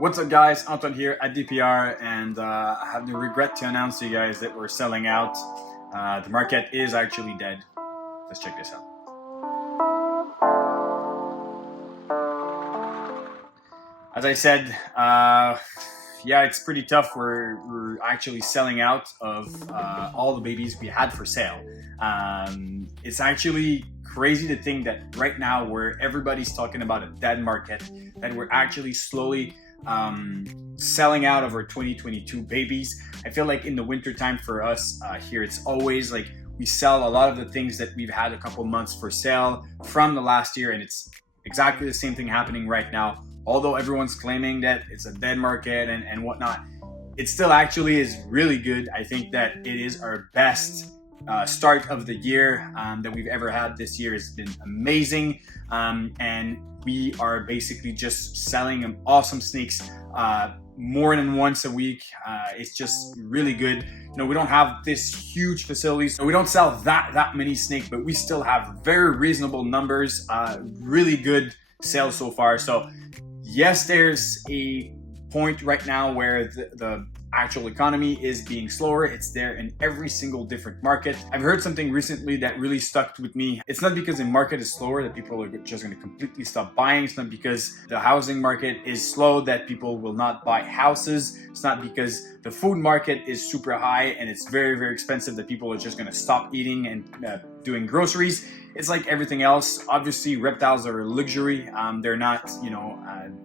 What's up guys, Anton here at DPR, and I have the regret to announce to you guys that we're selling out. The market is actually dead. Let's check this out. As I said, yeah, it's pretty tough. We're actually selling out of all the babies we had for sale. It's actually crazy to think that right now, where everybody's talking about a dead market, that we're actually slowly selling out of our 2022 babies. I feel like in the winter time for us here, it's always like we sell a lot of the things that we've had a couple months for sale from the last year, and it's exactly the same thing happening right now. Although everyone's claiming that it's a dead market and whatnot, it still actually is really good. I think that it is our best start of the year that we've ever had. This year has been amazing, and we are basically just selling awesome snakes more than once a week. It's just really good. You know, we don't have this huge facility, so we don't sell that many snakes, but we still have very reasonable numbers, really good sales so far. So yes, there's a point right now where the actual economy is being slower. It's there in every single different market. I've heard something recently that really stuck with me. It's not because the market is slower that people are just going to completely stop buying. It's not because the housing market is slow that people will not buy houses. It's not because the food market is super high and it's very, very expensive that people are just going to stop eating and doing groceries. It's like everything else. Obviously, reptiles are a luxury. They're not,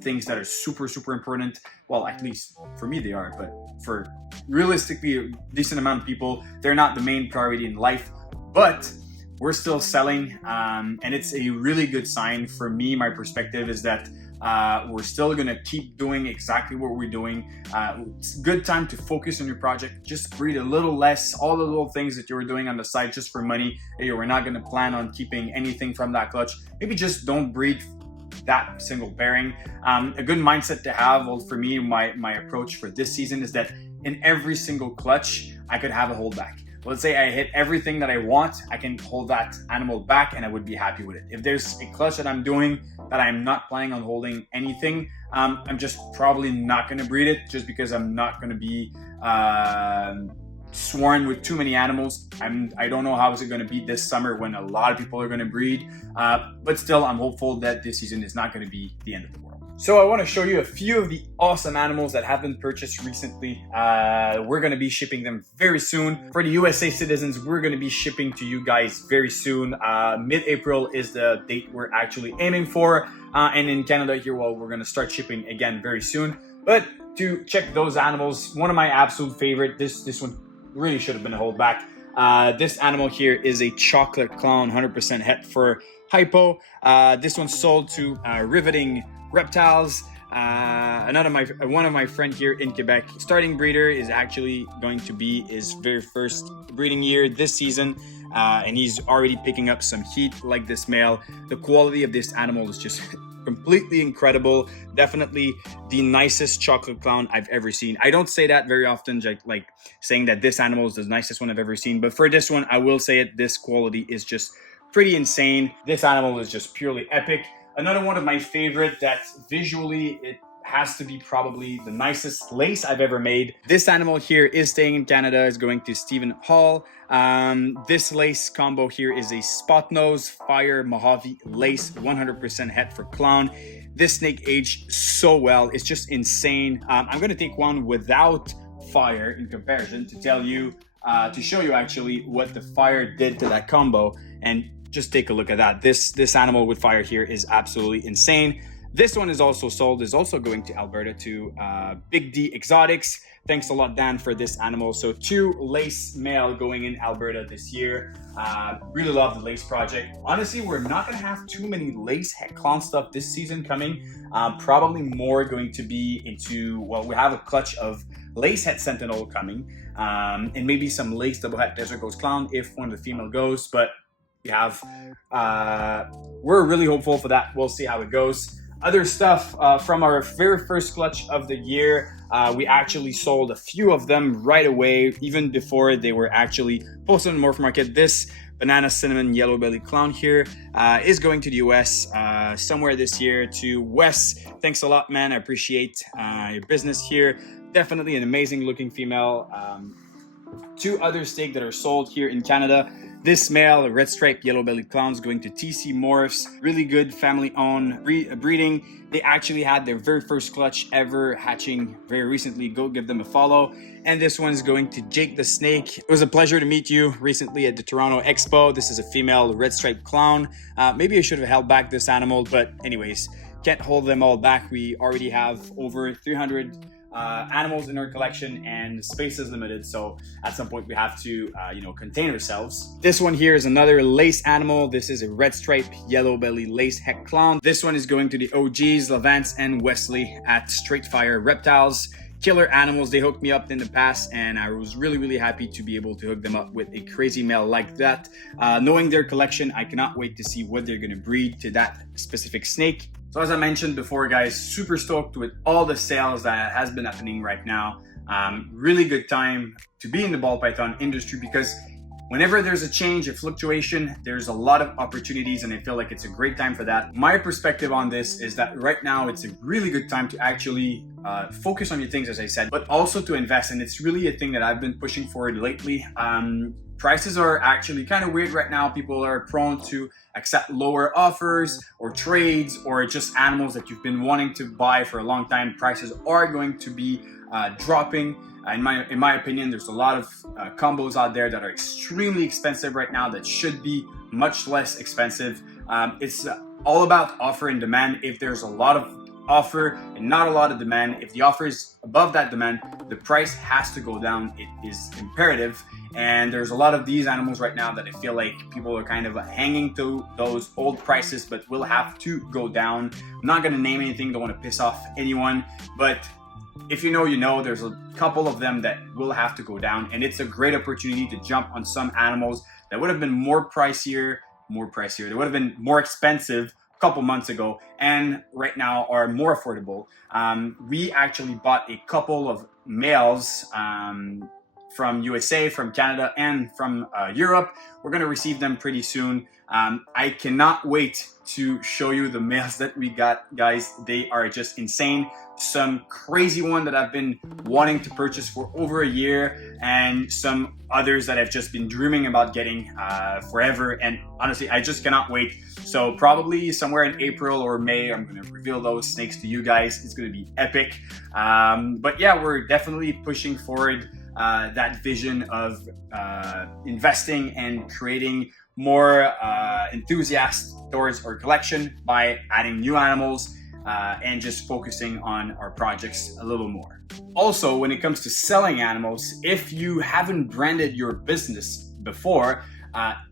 things that are super, super important. Well, at least for me they are, but for realistically a decent amount of people, they're not the main priority in life. But we're still selling, and it's a really good sign for me. My perspective is that we're still gonna keep doing exactly what we're doing. It's a good time to focus on your project. Just breed a little less, all the little things that you were doing on the side just for money. We're not gonna plan on keeping anything from that clutch. Maybe just don't breed that single bearing. A good mindset to have, well, for me, my approach for this season is that in every single clutch, I could have a holdback. Let's say I hit everything that I want, I can hold that animal back and I would be happy with it. If there's a clutch that I'm doing that I'm not planning on holding anything, I'm just probably not gonna breed it, just because I'm not gonna be sworn with too many animals. I don't know how is it going to be this summer when a lot of people are going to breed, but still I'm hopeful that this season is not going to be the end of the world. So I want to show you a few of the awesome animals that have been purchased recently. We're going to be shipping them very soon. For the USA citizens, we're going to be shipping to you guys very soon. Mid-April is the date we're actually aiming for, and in Canada here, well, we're going to start shipping again very soon. But to check those animals, one of my absolute favorite, this one really should have been a holdback. This animal here is a chocolate clown, 100% het for hypo. This one's sold to Riveting Reptiles. One of my friend here in Quebec, starting breeder, is actually going to be his very first breeding year this season, and he's already picking up some heat like this male. The quality of this animal is just completely incredible. Definitely the nicest chocolate clown I've ever seen. I don't say that very often, like saying that this animal is the nicest one I've ever seen, but for this one, I will say it. This quality is just pretty insane. This animal is just purely epic. Another one of my favorite that visually it has to be probably the nicest lace I've ever made. This animal here is staying in Canada, is going to Stephen Hall. This lace combo here is a spot nose fire Mojave lace, 100% het for clown. This snake aged so well, it's just insane. I'm gonna take one without fire in comparison to tell you, to show you actually what the fire did to that combo, and just take a look at that. This animal with fire here is absolutely insane. This one is also sold, is also going to Alberta to Big D Exotics. Thanks a lot, Dan, for this animal. So 2 lace male going in Alberta this year. Really love the lace project. Honestly, we're not gonna have too many lace het clown stuff this season coming. Probably more going to be into, well, we have a clutch of lace het sentinel coming, and maybe some lace double het desert ghost clown if one of the female goes, but we have, we're really hopeful for that. We'll see how it goes. Other stuff from our very first clutch of the year, we actually sold a few of them right away, even before they were actually posted on Morph Market. This banana cinnamon yellow belly clown here is going to the US somewhere this year. To Wes, thanks a lot, man. I appreciate your business here. Definitely an amazing looking female. Two other steak that are sold here in Canada. This male, a red striped yellow bellied clown, is going to TC Morphs. Really good family owned breeding. They actually had their very first clutch ever hatching very recently. Go give them a follow. And this one's going to Jake the Snake. It was a pleasure to meet you recently at the Toronto Expo. This is a female red striped clown. Maybe I should have held back this animal, but anyways, can't hold them all back. We already have over 300 animals in our collection, and space is limited, so at some point we have to contain ourselves. This one here is another lace animal. This is a red stripe yellow belly lace heck clown. This one is going to the OGs, Lavance and Wesley at Straight Fire Reptiles. Killer animals. They hooked me up in the past, and I was really happy to be able to hook them up with a crazy male like that. Knowing their collection, I cannot wait to see what they're going to breed to that specific snake. So as I mentioned before, guys, super stoked with all the sales that has been happening right now. Really good time to be in the ball python industry, because whenever there's a change, a fluctuation, there's a lot of opportunities, and I feel like it's a great time for that. My perspective on this is that right now it's a really good time to actually focus on your things, as I said, but also to invest. And it's really a thing that I've been pushing forward lately. Prices are actually kind of weird right now. People are prone to accept lower offers or trades, or just animals that you've been wanting to buy for a long time. Prices are going to be dropping. In my opinion, there's a lot of combos out there that are extremely expensive right now that should be much less expensive. It's all about offer and demand. If there's a lot of offer and not a lot of demand, if the offer is above that demand, the price has to go down. It is imperative. And there's a lot of these animals right now that I feel like people are kind of hanging to those old prices, but will have to go down. I'm not going to name anything, don't want to piss off anyone, but if you know, there's a couple of them that will have to go down, and it's a great opportunity to jump on some animals that would have been more pricier. They would have been more expensive a couple months ago, and right now are more affordable. We actually bought a couple of males from USA, from Canada, and from Europe. We're going to receive them pretty soon. I cannot wait to show you the males that we got, guys. They are just insane. Some crazy one that I've been wanting to purchase for over a year, and some others that I've just been dreaming about getting forever. And honestly, I just cannot wait. So probably somewhere in April or May, I'm going to reveal those snakes to you guys. It's going to be epic. But yeah, we're definitely pushing forward that vision of investing and creating more enthusiasts towards our collection by adding new animals and just focusing on our projects a little more. Also, when it comes to selling animals, if you haven't branded your business before,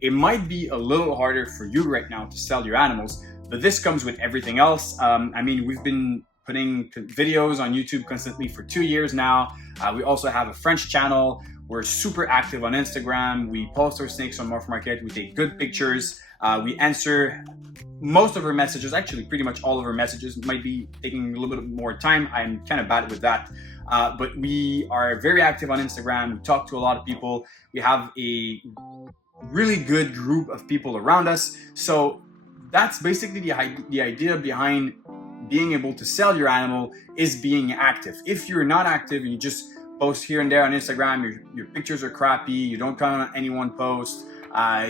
it might be a little harder for you right now to sell your animals, but this comes with everything else. I mean, we've been putting videos on YouTube constantly for 2 years now. We also have a French channel. We're super active on Instagram. We post our snakes on Morph Market. We take good pictures. We answer most of our messages, actually pretty much all of our messages. Might be taking a little bit more time. I'm kind of bad with that. But we are very active on Instagram. We talk to a lot of people. We have a really good group of people around us. So that's basically the idea behind being able to sell your animal, is being active. If you're not active and you just post here and there on Instagram, your pictures are crappy, you don't comment on any one post,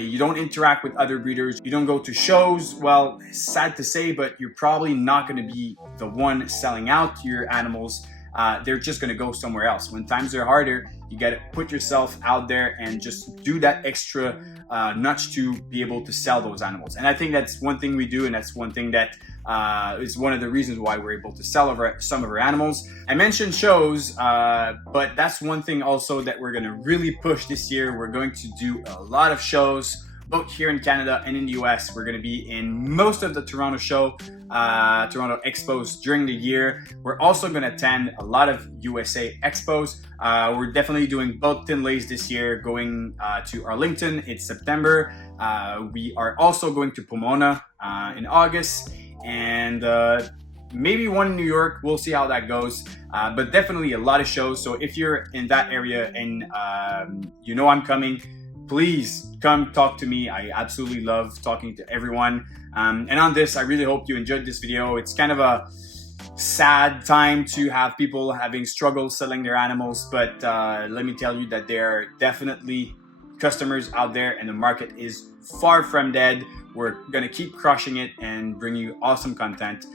you don't interact with other breeders, you don't go to shows, well, sad to say, but you're probably not going to be the one selling out your animals. They're just going to go somewhere else. When times are harder, you got to put yourself out there and just do that extra nudge to be able to sell those animals. And I think that's one thing we do, and that's one thing that is one of the reasons why we're able to sell some of our animals. I mentioned shows, but that's one thing also that we're going to really push this year. We're going to do a lot of shows, both here in Canada and in the US. We're going to be in most of the Toronto Toronto expos during the year. We're also going to attend a lot of USA expos. We're definitely doing both Tinlays this year, going to Arlington in September. We are also going to Pomona in August, and maybe one in New York. We'll see how that goes, but definitely a lot of shows. So if you're in that area and I'm coming, please come talk to me. I absolutely love talking to everyone. And on this, I really hope you enjoyed this video. It's kind of a sad time to have people having struggles selling their animals, but let me tell you that there are definitely customers out there and the market is far from dead. We're gonna keep crushing it and bring you awesome content.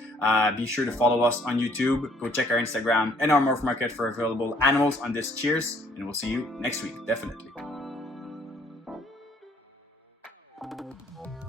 Be sure to follow us on YouTube. Go check our Instagram and our Morph Market for available animals on this. Cheers, and we'll see you next week, definitely.